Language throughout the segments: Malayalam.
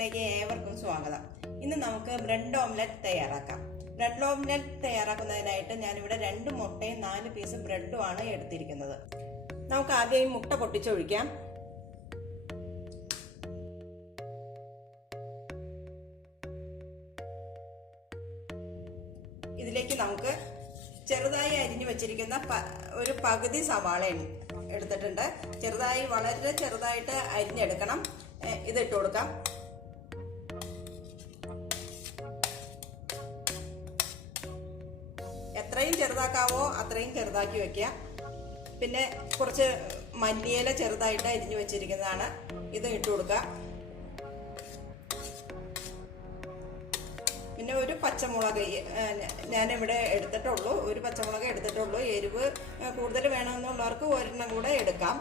ചാനലിലേക്ക് ഏവർക്കും സ്വാഗതം. ഇന്ന് നമുക്ക് ബ്രെഡ് ഓംലെറ്റ് തയ്യാറാക്കാം. ബ്രെഡ് ഓംലെറ്റ് തയ്യാറാക്കുന്നതിനായിട്ട് ഞാനിവിടെ 2 മുട്ടയും 4 പീസ് ബ്രെഡും ആണ് എടുത്തിരിക്കുന്നത്. നമുക്ക് ആദ്യം ഈ മുട്ട പൊട്ടിച്ചൊഴിക്കാം. ഇതിലേക്ക് നമുക്ക് ചെറുതായി അരിഞ്ഞു വെച്ചിരിക്കുന്ന ഒരു പകുതി സവാള എടുത്തിട്ടുണ്ട്. വളരെ ചെറുതായിട്ട് അരിഞ്ഞെടുക്കണം. ഇത് ഇട്ട് കൊടുക്കാം. എത്രയും ചെറുതാക്കാവോ അത്രയും ചെറുതാക്കി വെക്കുക. പിന്നെ കുറച്ച് മല്ലിയില ചെറുതായിട്ട് അരിഞ്ഞു വെച്ചിരിക്കുന്നതാണ്, ഇത് ഇട്ട് കൊടുക്കുക. പിന്നെ ഒരു പച്ചമുളക് ഞാനിവിടെ എടുത്തിട്ടുള്ളൂ, ഒരു പച്ചമുളക് എടുത്തിട്ടുള്ളൂ. എരിവ് കൂടുതൽ വേണമെന്നുള്ളവർക്ക് ഒരെണ്ണം കൂടെ എടുക്കാം.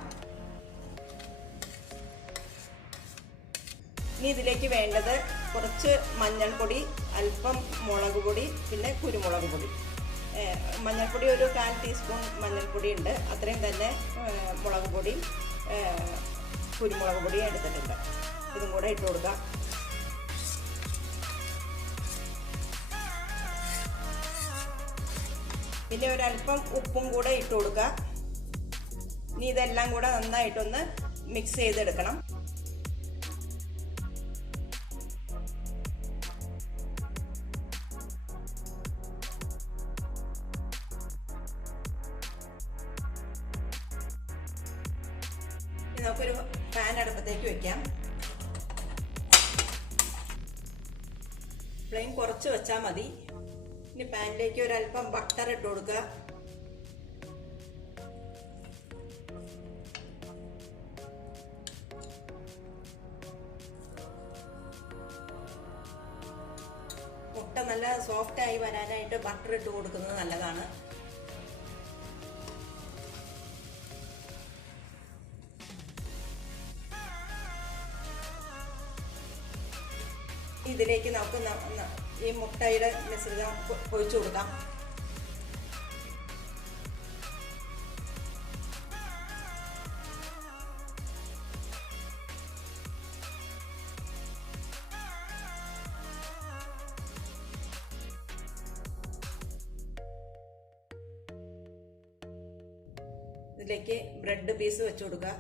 ഇനി ഇതിലേക്ക് വേണ്ടത് കുറച്ച് മഞ്ഞൾപ്പൊടി, അല്പം മുളക് പൊടി, പിന്നെ കുരുമുളക് പൊടി. മഞ്ഞൾപ്പൊടി ഒരു 1/4 ടീസ്പൂൺ മഞ്ഞൾപ്പൊടി ഉണ്ട്. അത്രയും തന്നെ മുളക് പൊടിയും കുരുമുളക് പൊടിയും എടുത്തിട്ടുണ്ട്. ഇതും കൂടെ ഇട്ട് കൊടുക്കാം. പിന്നെ ഒരല്പം ഉപ്പും കൂടെ ഇട്ട് കൊടുക്കുക. ഇനി ഇതെല്ലാം കൂടെ നന്നായിട്ടൊന്ന് മിക്സ് ചെയ്തെടുക്കണം. ഇനി നമുക്കൊരു പാൻ അടുപ്പത്തേക്ക് വെക്കാം. ഫ്ലെയിം കുറച്ച് വെച്ചാൽ മതി. ഇനി പാനിലേക്ക് ഒരല്പം ബട്ടർ ഇട്ട് കൊടുക്കുക. മുട്ട നല്ല സോഫ്റ്റ് ആയി വരാനായിട്ട് ബട്ടർ ഇട്ട് കൊടുക്കുന്നത് നല്ലതാണ്. ഇതിലേക്ക് നമുക്ക് ഈ മുട്ടയുടെ മിശ്രിതം ഒഴിച്ചു കൊടുക്കാം. ഇതിലേക്ക് ബ്രെഡ് പീസ് വെച്ചു കൊടുക്കുക.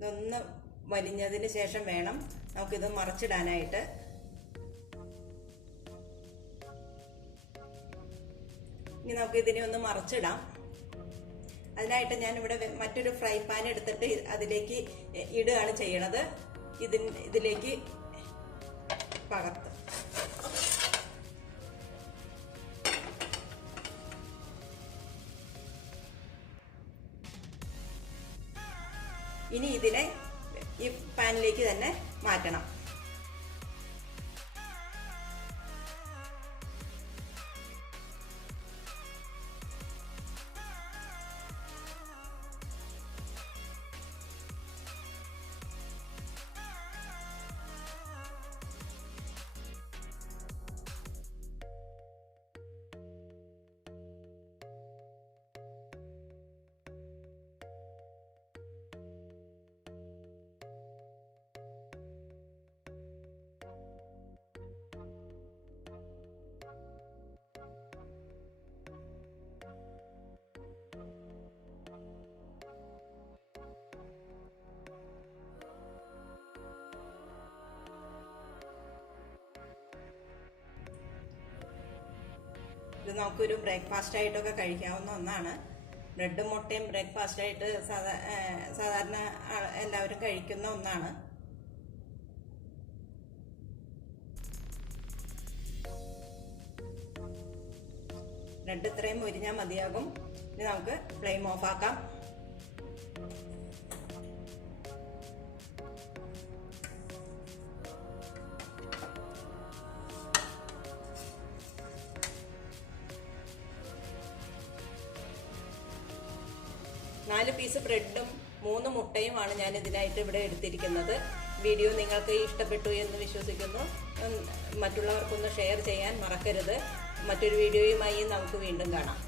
ഇതൊന്ന് വലിഞ്ഞതിന് ശേഷം വേണം നമുക്കിത് മറിച്ചിടാനായിട്ട്. ഇനി നമുക്ക് ഇതിനെ ഒന്ന് മറിച്ചിടാം. അതിനായിട്ട് ഞാനിവിടെ മറ്റൊരു ഫ്രൈ പാൻ എടുത്തിട്ട് അതിലേക്ക് ഇടുകയാണ് ചെയ്യണത്. ഇതിലേക്ക് പകർത്ത്. ഇനി ഇതിനെ ഈ പാനിലേക്ക് തന്നെ മാറ്റണം. ഇത് നമുക്കൊരു ബ്രേക്ക്ഫാസ്റ്റ് ആയിട്ടൊക്കെ കഴിക്കാവുന്ന ഒന്നാണ്. ബ്രെഡും മുട്ടയും ബ്രേക്ക്ഫാസ്റ്റ് ആയിട്ട് സാധാരണ എല്ലാവരും കഴിക്കുന്ന ഒന്നാണ്. ബ്രെഡ് ഇത്രയും മുരിഞ്ഞാൽ മതിയാകും. ഇനി നമുക്ക് ഫ്ലെയിം ഓഫ് ആക്കാം. 4 പീസ് ബ്രെഡും 3 മുട്ടയുമാണ് ഞാൻ ഇതിനായിട്ട് ഇവിടെ എടുത്തിരിക്കുന്നത്. വീഡിയോ നിങ്ങൾക്ക് ഇഷ്ടപ്പെട്ടു എന്ന് വിശ്വസിക്കുന്നു. മറ്റുള്ളവർക്കൊന്ന് ഷെയർ ചെയ്യാൻ മറക്കരുത്. മറ്റൊരു വീഡിയോയുമായി നമുക്ക് വീണ്ടും കാണാം.